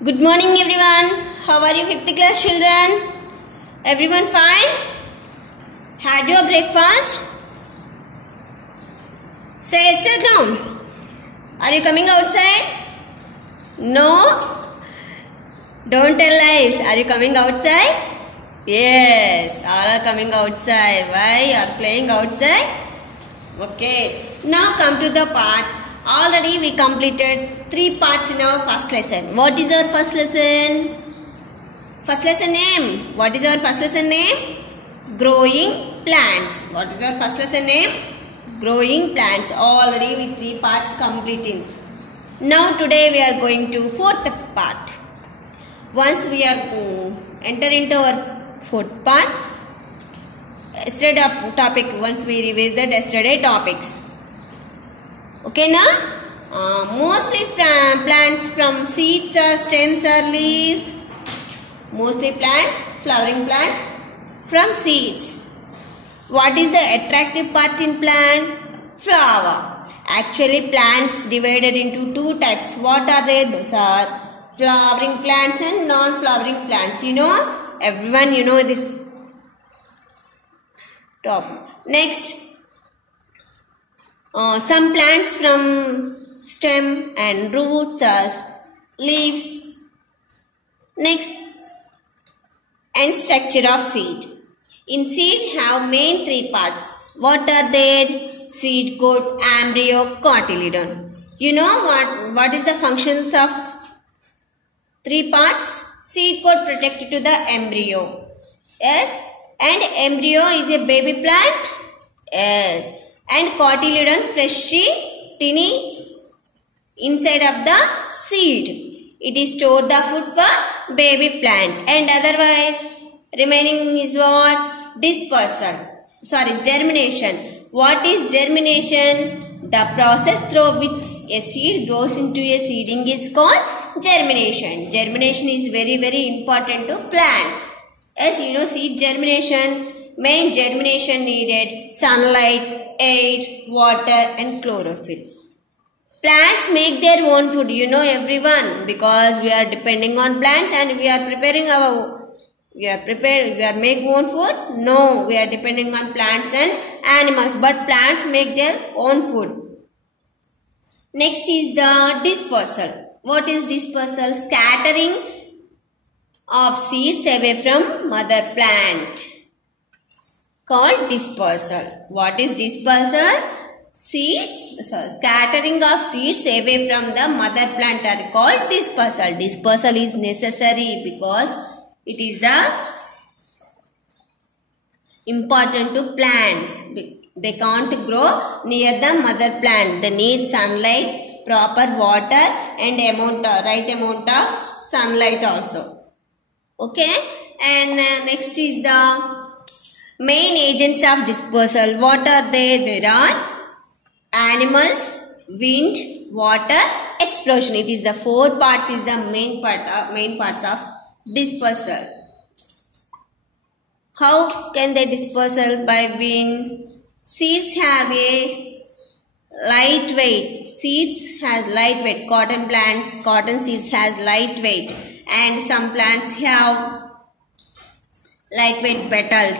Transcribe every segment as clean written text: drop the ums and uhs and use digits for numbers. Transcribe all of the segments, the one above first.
Good morning everyone. How are you 5th class children? Everyone fine? Had your breakfast? Say yes or no? Are you coming outside? No? Don't tell lies. Are you coming outside? Yes, all are coming outside. Why? You are playing outside? Okay. Now come to the part. Already we completed 3 parts in our first lesson. What is our first lesson? First lesson name. What is our first lesson name? Growing plants. What is our first lesson name? Growing plants. Already with 3 parts completing. Now today we are going to 4th part. Once we are enter into our 4th part, yesterday topic, once we revise the yesterday topics. Okay na? Mostly plants from seeds or stems or leaves. Mostly plants, flowering plants from seeds. What is the attractive part in plant? Flower. Actually plants divided into 2 types. What are they? Those are flowering plants and non-flowering plants. You know? Everyone you know this topic. Next. Some plants from stem and roots as leaves. Next, and structure of seed. In seed have main 3 parts. What are they? Seed coat, embryo, cotyledon. You know what is the functions of 3 parts? Seed coat protected to the embryo. Yes. And embryo is a baby plant. Yes. And cotyledon, fleshy, tiny inside of the seed. It is stored the food for baby plant. And otherwise, remaining is what? Dispersal. Sorry, germination. What is germination? The process through which a seed grows into a seedling is called germination. Germination is very, very important to plants. As you know, seed germination. Main germination needed sunlight, air, water and chlorophyll. Plants make their own food, you know everyone, because we are depending on plants and we are preparing we are making own food. No, we are depending on plants and animals, but plants make their own food. Next is the dispersal. What is dispersal? Scattering of seeds away from mother plant. Called dispersal. What is dispersal? Scattering of seeds away from the mother plant are called dispersal. Dispersal is necessary because it is the important to plants. They can't grow near the mother plant. They need sunlight, proper water and right amount of sunlight also. Okay. And next is the main agents of dispersal. What are they? There are animals, wind, water, explosion. It is the 4 parts is the main parts of dispersal. How can they dispersal? By wind. Seeds have a light weight. Seeds has light weight. Cotton seeds has light weight, and some plants have lightweight petals.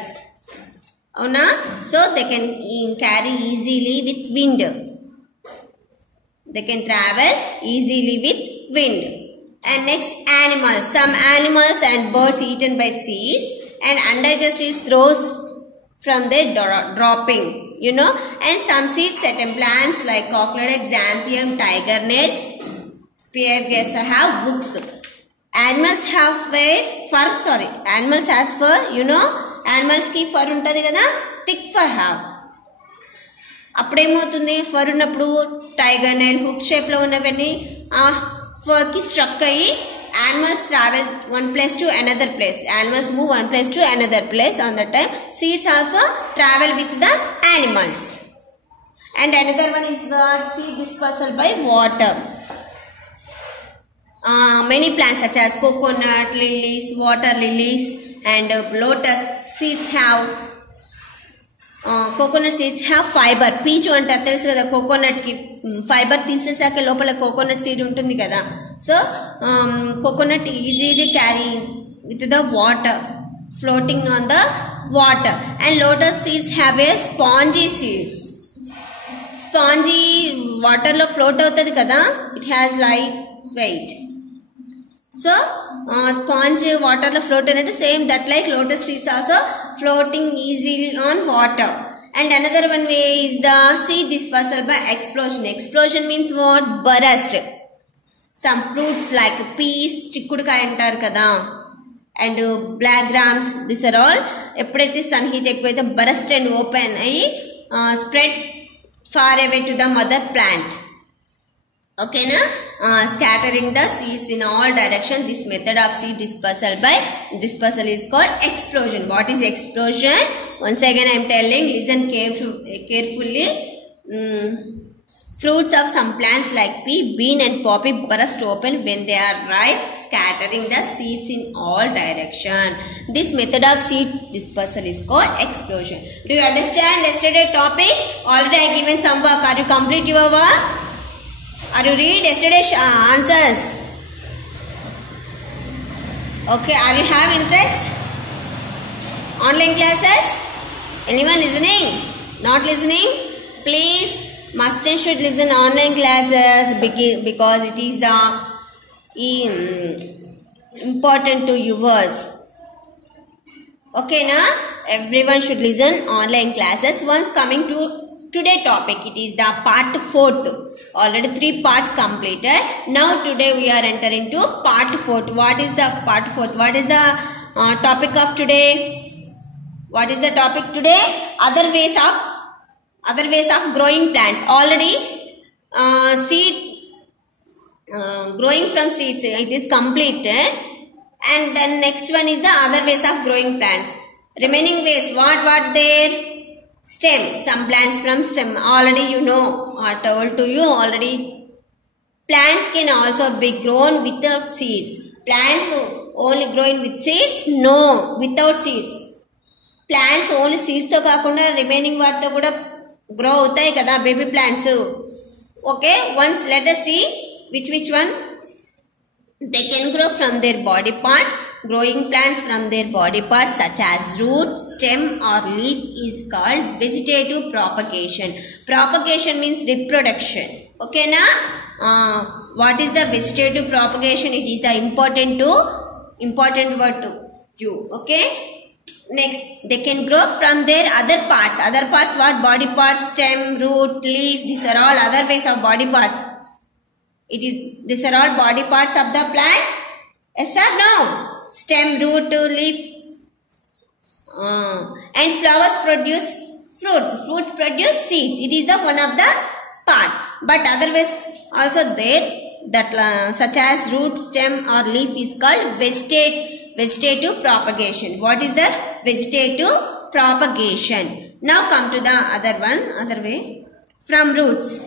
So they can carry easily with wind. They can travel easily with wind. And next, animals. Some animals and birds eaten by seeds and undigested throws from their dropping. You know. And some seeds certain plants like cochlear, xanthium, tiger nail, speargrass have hooks. Animals have fur. Animals has fur. You know. Animals ki fur untadi kada, thick fur have. అప్పుడేమవుతుంది for ఉన్నప్పుడు tiger Nile hook shape లో ఉన్నవన్నీ for కి struck అయ్యి animals travel one place to another place. Animals move one place to another place. On the time seeds also travel with the animals. And another one is the seed dispersal by water. Many plants such as coconut, lilies, water lilies and lotus seeds have coconut seeds have fibre. పీచు అంటారు తెలుసు కదా కోకోనట్కి. Fibre తీసేసాక లోపల coconut seed ఉంటుంది కదా. So coconut easily carry with the water, floating on the water. And lotus seeds have a spongy seeds. Spongy వాటర్లో float అవుతుంది కదా, it has light weight. So sponge water float in it, same that like lotus seeds also floating easily on water. And another one way is the seed dispersal by explosion. Explosion means what? Burst. Some fruits like peas, chikkudukai antaru kada, and black grams, these are all eppudaithe sun heat ekkuvaithe burst and open ayi spread far away to the mother plant. Okay na, scattering the seeds in all directions. This method of seed dispersal is called explosion. What is explosion? Once again I am telling, listen carefully. Fruits of some plants like pea, bean and poppy burst open when they are ripe, scattering the seeds in all directions. This method of seed dispersal is called explosion. Do you understand yesterday topics? Already I given some work. Are you complete your work? Are you read yesterday's answers? Okay, are you have interest? Online classes? Anyone listening? Not listening? Please, must and should listen online classes because it is the important to yours. Okay, na? Everyone should listen online classes. Once coming to today topic, it is the part 4th. Already 3 parts completed. Now today we are entering to part 4th. What is the part 4th? What is the topic of today? What is the topic today? Other ways of growing plants. Already seed growing from seeds, it is completed. And then next one is the other ways of growing plants. Remaining ways, what there? Stem, some plants from stem, already you know, I told to you already. Plants can also be grown without seeds. Plants only growing with seeds? No, without seeds. Plants only seeds to kaakunda remaining vaatto kuda grow avutayi kada, baby plants. Okay, once let us see which one. They can grow from their body parts. Growing plants from their body parts such as root, stem or leaf is called vegetative propagation. Propagation means reproduction. Okay na? What is the vegetative propagation? It is the important word to you. Okay? Next, they can grow from their other parts. Other parts what? Body parts, stem, root, leaf. These are all other ways of body parts. These are all body parts of the plant. Yes or no? Stem, root, leaf, and flowers produce fruits. Fruits produce seeds. It is the one of the part. But other ways also there, that such as root, stem or leaf is called vegetative propagation. What is that? Vegetative propagation. Now come to the other way. From roots.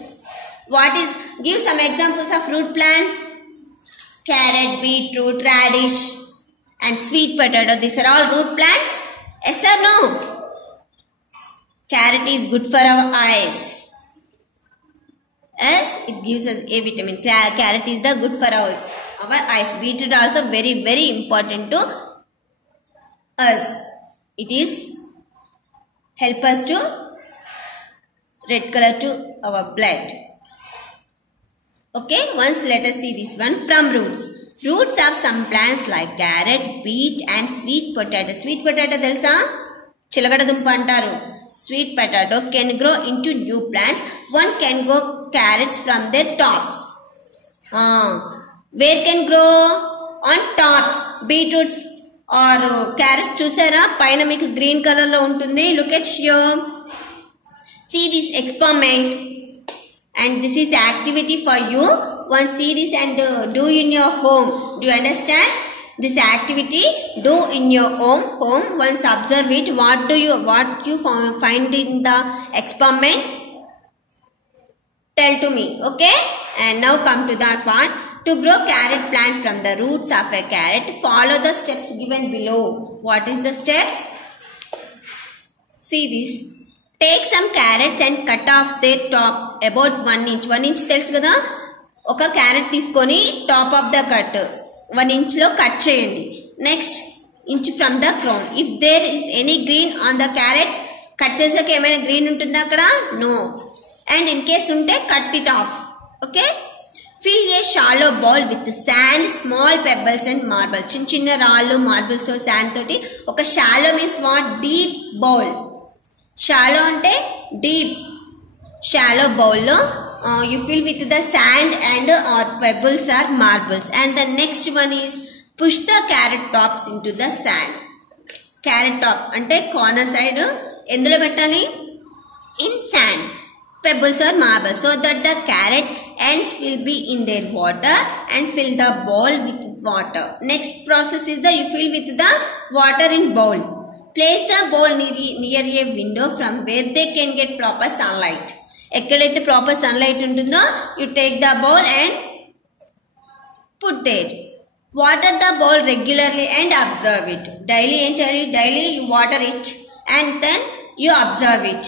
Give some examples of root plants. Carrot, beetroot, radish and sweet potato. These are all root plants. Yes or no? Carrot is good for our eyes. Yes, it gives us A vitamin. Carrot is the good for our eyes. Beetroot also very, very important to us. It is help us to red color to our blood. Okay, once let us see this one. From roots. Roots of some plants like carrot, beet and sweet potato. Sweet potato తెలుసా? చిలకడ దుంప అంటారు. Sweet potato can grow into new plants. One can grow carrots from their tops. Where can grow? On tops. Beetroots or carrots చూసారా? పైన మీకు green colour లో ఉంటుంది. Look at here. See this experiment. And this is activity for you. Once see this and do in your home. Do you understand? This activity do in your home. Once observe it. What you find in the experiment? Tell to me. Okay? And now come to that part. To grow carrot plant from the roots of a carrot, follow the steps given below. What is the steps? See this. Take some carrots and cut off their top about 1 inch. 1 inch తెలుసు కదా, ఒక carrot తీసుకొని top of the cut 1 inch లో cut చేయండి. Next inch from the ground. If there is any green on the carrot, cut చేసాక ఏమైనా green ఉంటుందా అక్కడ? నో. అండ్ ఇన్ కేస్ ఉంటే cut it off. Okay. Fill a shallow bowl with sand, small pebbles and marbles. చిన్న చిన్న రాళ్ళు, marbles తో sand తోటి ఒక shallow means what? Deep bowl. Shallow అంటే డీప్. షాలో బౌల్లో you fill with the sand and or pebbles or marbles. And the next one is push the carrot tops into the sand. Carrot top అంటే corner side ఎందులో పెట్టాలి? In sand, pebbles or marbles, so that the carrot ends will be in their water and fill the bowl with water. Next process is you fill with the water in bowl. Place the bowl near a window from where they can get proper sunlight. ఎక్కడైతే proper sunlight ఉంటుందో you take the bowl and put there. Water the bowl regularly and observe it. Daily ఏం చేయాలి? Daily you water it and then you observe it.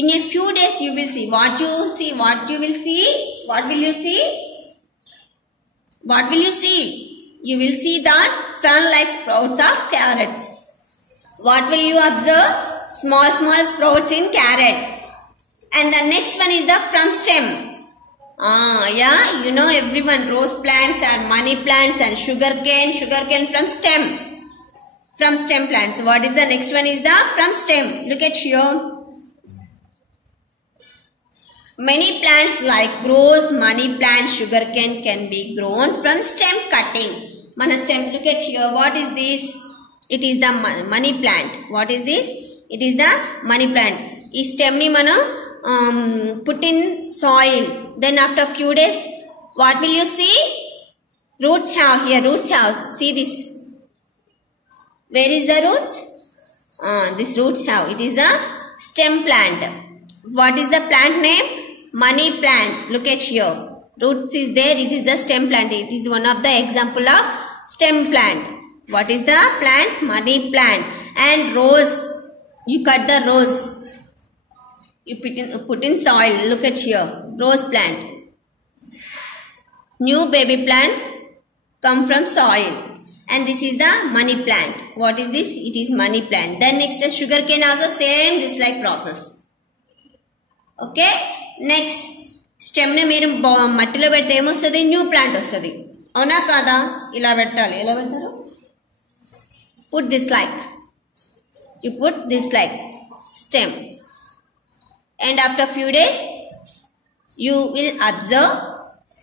In a few days you will see. What you will see? What will you see? You will see that fan-like sprouts of carrots. What will you observe? Small sprouts in carrot. And the next one is the from stem. Yeah, you know everyone, rose plants and money plants and sugarcane from stem. From stem plants. What is the next one is the from stem. Look at here. Many plants like rose, money plant, sugarcane can be grown from stem cutting. Mana stem, look at here. What is this? It is the money plant. What is this? It is the money plant. Ee stem ni mana put in soil. Then after few days, what will you see? Roots have here. Roots have. See this. Where is the roots? This roots have. It is the stem plant. What is the plant name? Money plant. Look at here. Roots is there. It is the stem plant. It is one of the example of stem plant. What is the plant? Money plant. And rose. You cut the rose. You put in soil. Look at here. Rose plant. New baby plant come from soil. And this is the money plant. What is this? It is money plant. Then next is sugarcane, also same this like process. Okay. Next స్టెమ్ని మీరు మట్టిలో పెడితే ఏమొస్తుంది? New plant వస్తుంది. అవునా కాదా? ఇలా పెట్టాలి. ఎలా పెడతారు? Put this like. You put this like stem. And after few days you will observe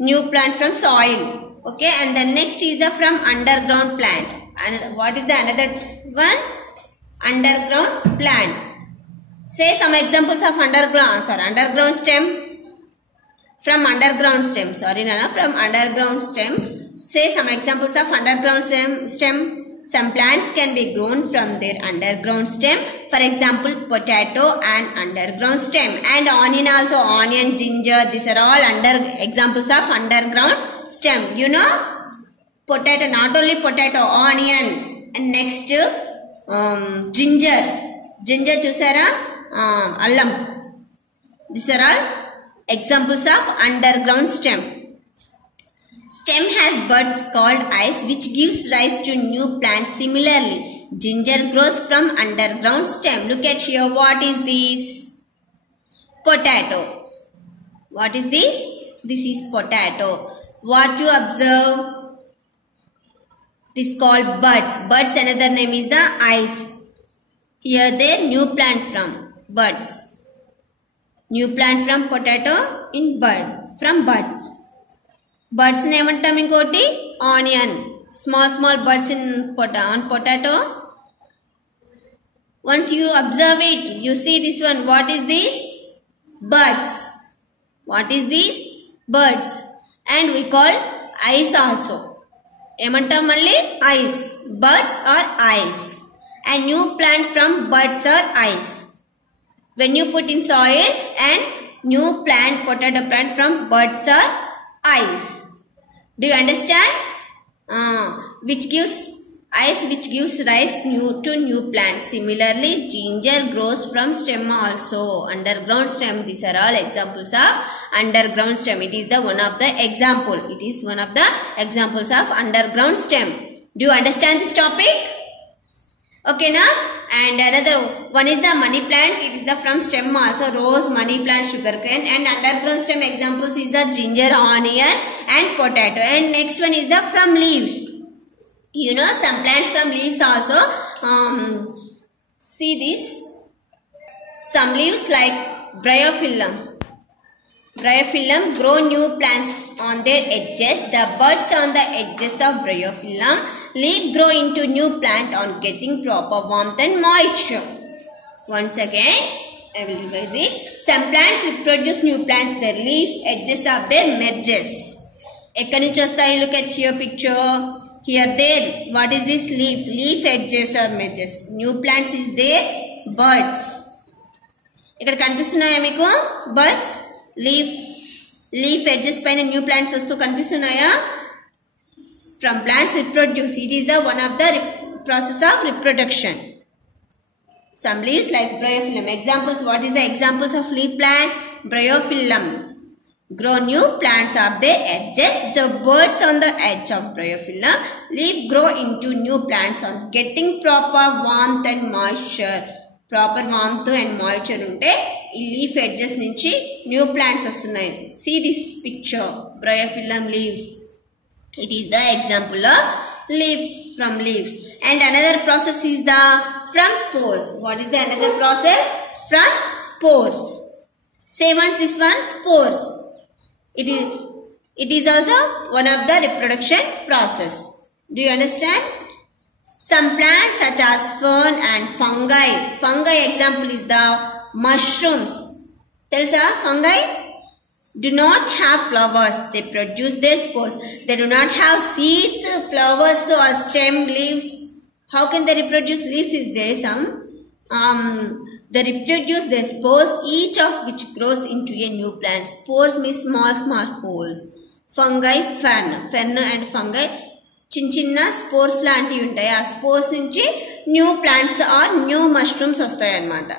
new plant from soil. Okay. And the next is the from under ground plant. And what is the another one? Underground plant. Say some examples of underground stem. From underground stem. From underground stem. Say some examples of underground stem. Some plants can be grown from their underground stem. For example, potato and underground stem. And onion also. Onion, ginger. These are all examples of underground stem. You know, potato, not only potato, onion. And next, ginger. Ginger chusara. Allam. These are all examples of underground stem. Stem has buds called eyes which gives rise to new plants. Similarly, ginger grows from underground stem. Look at here. What is this? Potato. What is this? This is potato. What you observe? This called buds. Buds, another name is the eyes. Here there new plant from buds. New plant from potato in bud. From buds. Buds name antam inkoti onion. Small buds on potato. Once you observe it, you see this one. What is this? Buds. What is this? Buds. And we call eyes also. Emantam malli eyes. Buds or eyes. And new plant from buds or eyes. When you put in soil and new plant, potato plant from buds or eyes. Do you understand? Which gives ice which gives rise to new plants. Similarly, ginger grows from stem also. Underground stem. These are all examples of underground stem. It is the one of the example. It is one of the examples of underground stem. Do you understand this topic? Okay, now, and another one is the money plant. It is the from stem also. Rose, money plant, sugarcane, and underground stem examples is the ginger, onion, and potato. And next one is the from leaves. You know, some plants from leaves also. See this. Some leaves like bryophyllum. Bryophyllum grow new plants on their edges. The buds on the edges of bryophyllum leaf grow into new plant on getting proper warmth and moisture. Once again, I will revise it. Some plants reproduce new plants. Their leaf edges of their merges. Look at your picture. Here, there. What is this leaf? Leaf edges or merges. New plants is there. Buds. ఇక్కడ కనిపిస్తున్నాయా మీకు? Buds. Leaf edges పైన new plants వస్తూ కనిపిస్తున్నాయా? From plants reproduce. It is the one of the process of reproduction. Some leaves like bryophyllum. Examples. What is the examples of leaf plant? Bryophyllum. Grow new plants of their edges. The buds on the edge of bryophyllum leaf grow into new plants on getting proper warmth and moisture. Proper warmth and moisture unte ee leaf edges nunchi new plants vastunayi. See this picture. Bryophyllum leaves. It is the example of leaf from leaves. And another process is the from spores. What is the another process? From spores. Say once this one, spores. It is also one of the reproduction process. Do you understand? Some plants such as fern and fungi. Fungi example is the mushrooms. Telsa fungi do not have flowers. They produce their spores. They do not have seeds, flowers or stem, leaves. How can they reproduce? Leaves is there some. They reproduce their spores, each of which grows into a new plant. Spores means small holes. Fungi, fern and fungi, chinna spores lanti untai. Aa spores nunchi new plants or new mushrooms vastayi annamata.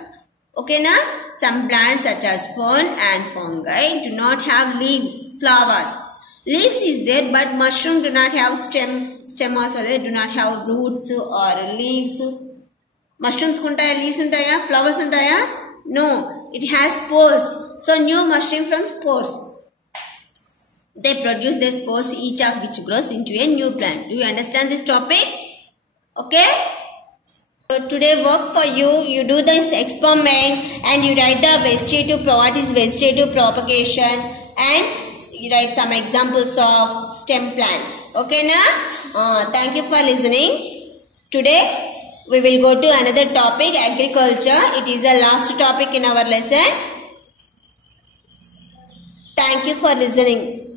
Okay na? Some plants such as fern and fungi do not have leaves, flowers. Leaves is there, but mushroom do not have stem also. They do not have roots or leaves. Mushrooms kuntaya, leaves untaya, flowers untaya? No, it has spores. So new mushroom from spores. They produce their spores, each of which grows into a new plant. Do you understand this topic? Okay? So today work for you. You do this experiment and you write the what is vegetative propagation, and you write some examples of stem plants. Okay na? Thank you for listening. Today we will go to another topic, agriculture. It is the last topic in our lesson. Thank you for listening.